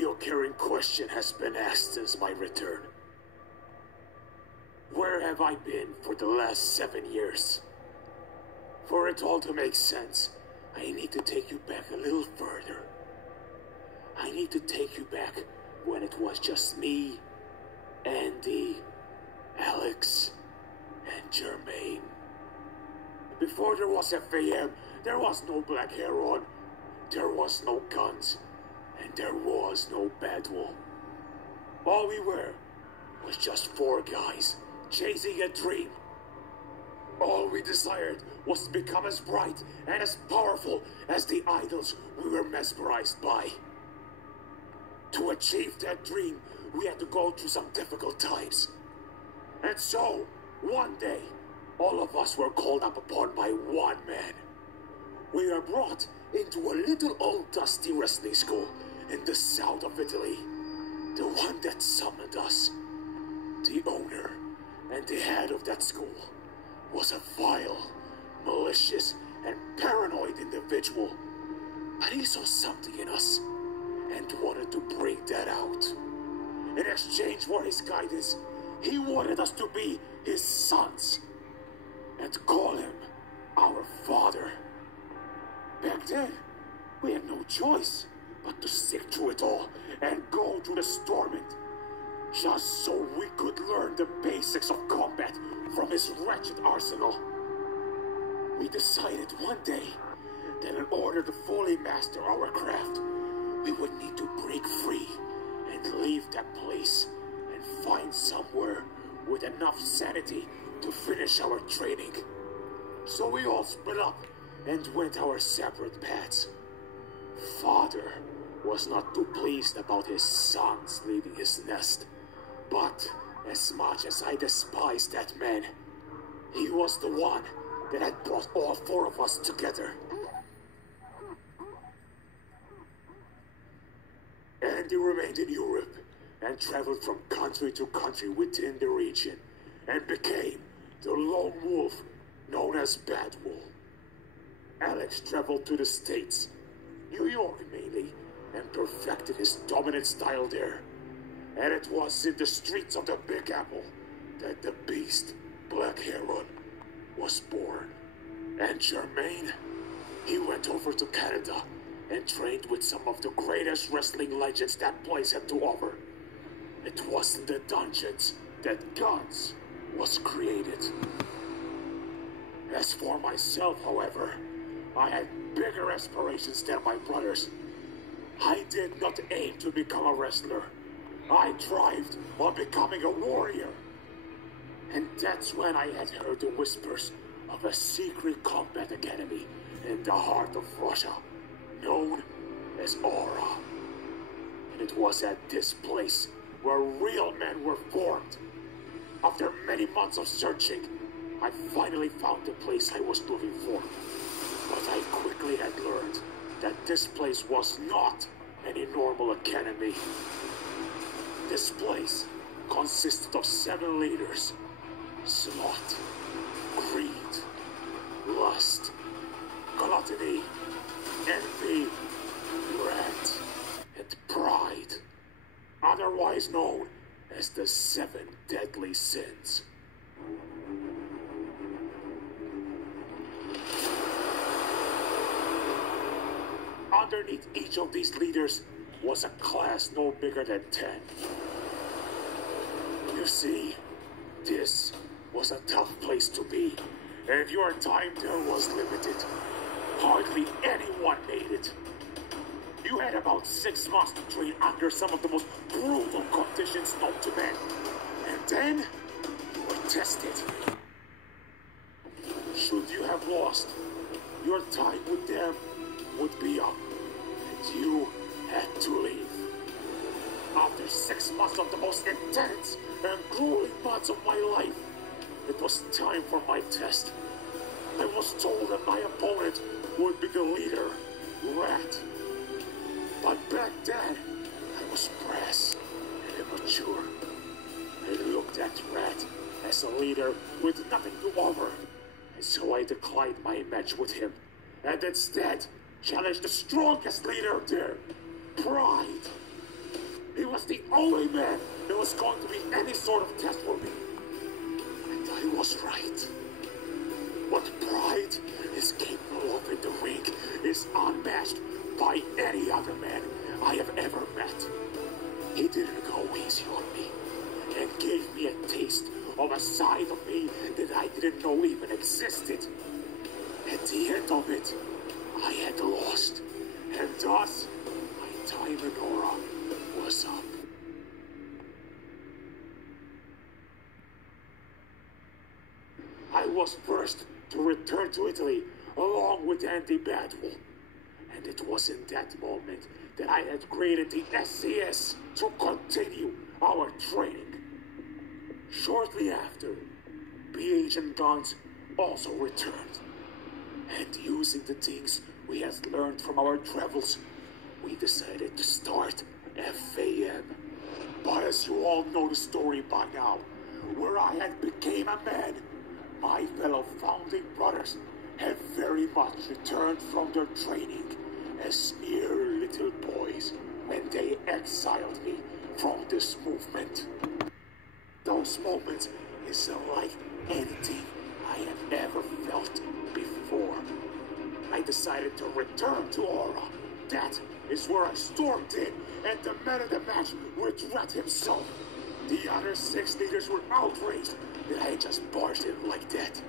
reoccurring question has been asked since my return. Where have I been for the last 7 years? For it all to make sense, I need to take you back a little further. I need to take you back when it was just me, Andy, Alex, and Jermaine. Before there was FAM, there was no Black Heron, there was no guns, and there was no Badwall. All we were was just 4 guys chasing a dream. All we desired was to become as bright and as powerful as the idols we were mesmerized by. To achieve that dream, we had to go through some difficult times. And so, one day, all of us were called up upon by one man. We were brought into a little old dusty wrestling school in the south of Italy. The one that summoned us. The owner and the head of that school was a vile, malicious, and paranoid individual. But he saw something in us and wanted to bring that out. In exchange for his guidance, he wanted us to be his sons and call him our father. Back then, we had no choice but to stick through it all and go through the storming, just so we could learn the basics of combat from his wretched arsenal. We decided one day that in order to fully master our craft, we would need to break free and leave that place and find somewhere with enough sanity to finish our training. So we all split up and went our separate paths. Father was not too pleased about his sons leaving his nest, but as much as I despised that man, he was the one that had brought all 4 of us together. Andy remained in Europe and traveled from country to country within the region and became the lone wolf known as Badwall. Alex traveled to the States, New York mainly, and perfected his dominant style there. And it was in the streets of the Big Apple that the beast, Black Heron, was born. And Jermaine, he went over to Canada and trained with some of the greatest wrestling legends that place had to offer. It was in the dungeons that Guns was created. As for myself, however, I had bigger aspirations than my brothers. I did not aim to become a wrestler. I thrived on becoming a warrior. And that's when I had heard the whispers of a secret combat academy in the heart of Russia, known as Aura. And it was at this place where real men were formed. After many months of searching, I finally found the place I was looking for. But I quickly had learned that this place was not any normal academy. This place consisted of 7 leaders: sloth, greed, lust, gluttony, envy, wrath, and pride, otherwise known as the 7 deadly sins. Underneath each of these leaders was a class no bigger than 10. You see, this was a tough place to be, and your time there was limited. Hardly anyone made it. You had about 6 months to train under some of the most brutal conditions known to men. And then, you were tested. Should you have lost, your time with them would be up, and you had to leave. After 6 months of the most intense and grueling months of my life, it was time for my test. I was told that my opponent would be the leader, Rat. But back then, I was brass and immature. I looked at Rat as a leader with nothing to offer, and so I declined my match with him, and instead challenged the strongest leader there, Pride. was the only man that was going to be any sort of test for me. And I was right. What pride is capable of in the ring is unmatched by any other man I have ever met. He didn't go easy on me and gave me a taste of a side of me that I didn't know even existed. At the end of it, I had lost, and thus my time in Aura was up. I was first to return to Italy along with Andy Badwell, and it was in that moment that I had created the SCS to continue our training. Shortly after, BH and Guns also returned, and using the things we had learned from our travels, we decided to start FAM. But as you all know the story by now, where I had became a man, my fellow founding brothers had very much returned from their training as mere little boys when they exiled me from this movement. Those moments is unlike anything I have ever felt before. I decided to return to Aura. That is where I stormed in, and the man of the match was Rat himself. The other 6 leaders were outraged that I had just barged in like that.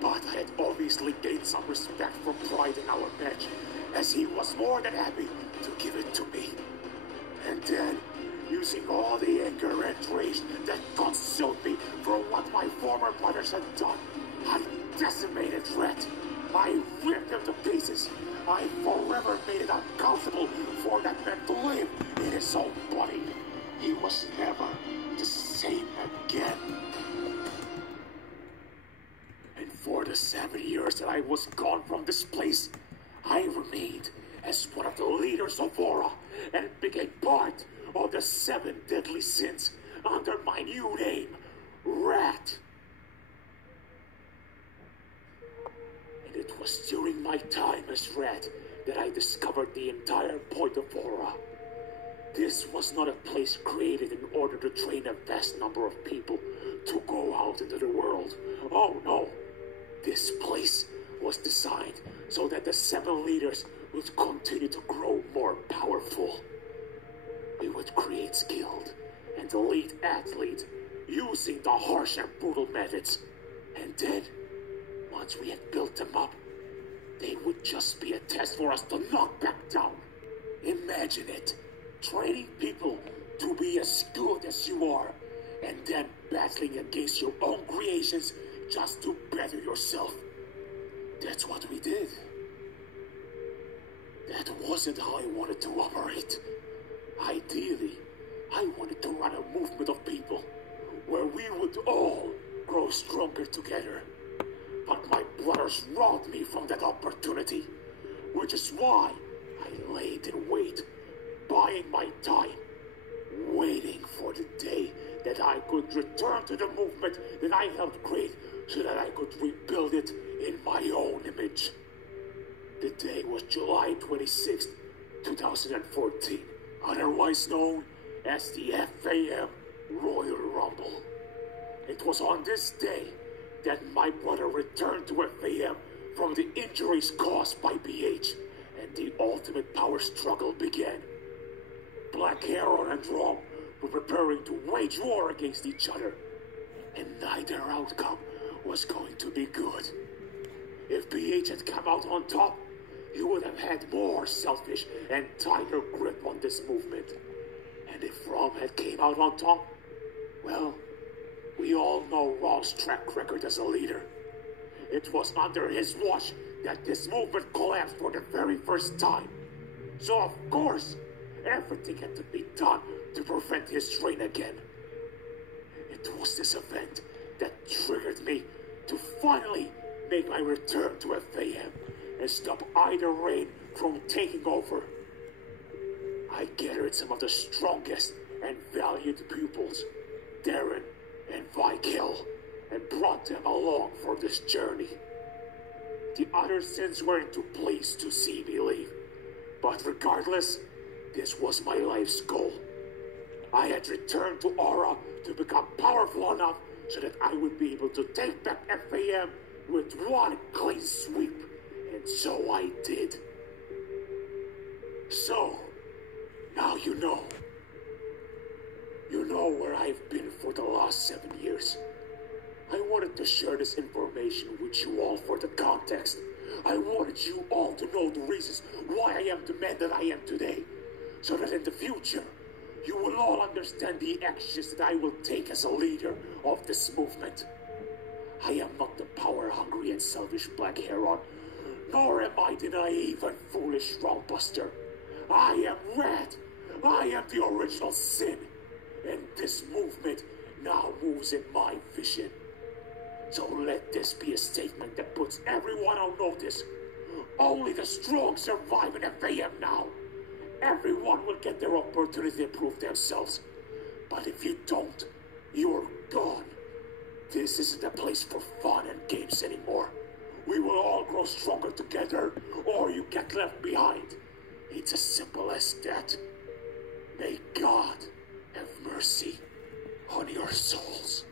But I had obviously gained some respect for Pride in our match, as he was more than happy to give it to me. And then, using all the anger and rage that consumed me for what my former brothers had done, I decimated Red. I ripped him to pieces. I forever made it uncomfortable for that man to live in his own body. He was never the same again. And for the 7 years that I was gone from this place, I remained as one of the leaders of Aura and became part of the 7 deadly sins under my new name, Rat. And it was during my time as Rat that I discovered the entire point of Aura. This was not a place created in order to train a vast number of people to go out into the world. Oh no! This place was designed so that the 7 leaders would continue to grow more powerful. We would create skilled and elite athletes using the harsh and brutal methods. And then, once we had built them up, they would just be a test for us to knock back down. Imagine it. Training people to be as good as you are, and then battling against your own creations just to better yourself. That's what we did. That wasn't how I wanted to operate. Ideally, I wanted to run a movement of people where we would all grow stronger together. But my brothers robbed me from that opportunity, which is why I laid in wait, buying my time, waiting for the day that I could return to the movement that I helped create so that I could rebuild it in my own image. The day was July 26th, 2014, otherwise known as the FAM Royal Rumble. It was on this day that my brother returned to FAM from the injuries caused by BH, and the ultimate power struggle began. Black Arrow and Rom were preparing to wage war against each other, and neither outcome was going to be good. If BH had come out on top, he would have had more selfish and tighter grip on this movement. And if Rom had came out on top, well, we all know Rom's track record as a leader. It was under his watch that this movement collapsed for the very first time. So of course, everything had to be done to prevent his reign again. It was this event that triggered me to finally make my return to FAM and stop either reign from taking over. I gathered some of the strongest and valued pupils, Darren and Vikel, and brought them along for this journey. The other sins weren't too pleased to see me leave, but regardless, this was my life's goal. I had returned to Aura to become powerful enough so that I would be able to take back FAM with one clean sweep. And so I did. So, now you know. You know where I've been for the last 7 years. I wanted to share this information with you all for the context. I wanted you all to know the reasons why I am the man that I am today. So that in the future, you will all understand the actions that I will take as a leader of this movement. I am not the power-hungry and selfish Black Heron, nor am I the naive and foolish Realmbuster. I am Red. I am the original Sin. And this movement now moves in my vision. So let this be a statement that puts everyone on notice. Only the strong survive in FAM now. Everyone will get their opportunity to prove themselves. But if you don't, you're gone. This isn't a place for fun and games anymore. We will all grow stronger together, or you get left behind. It's as simple as that. May God have mercy on your souls.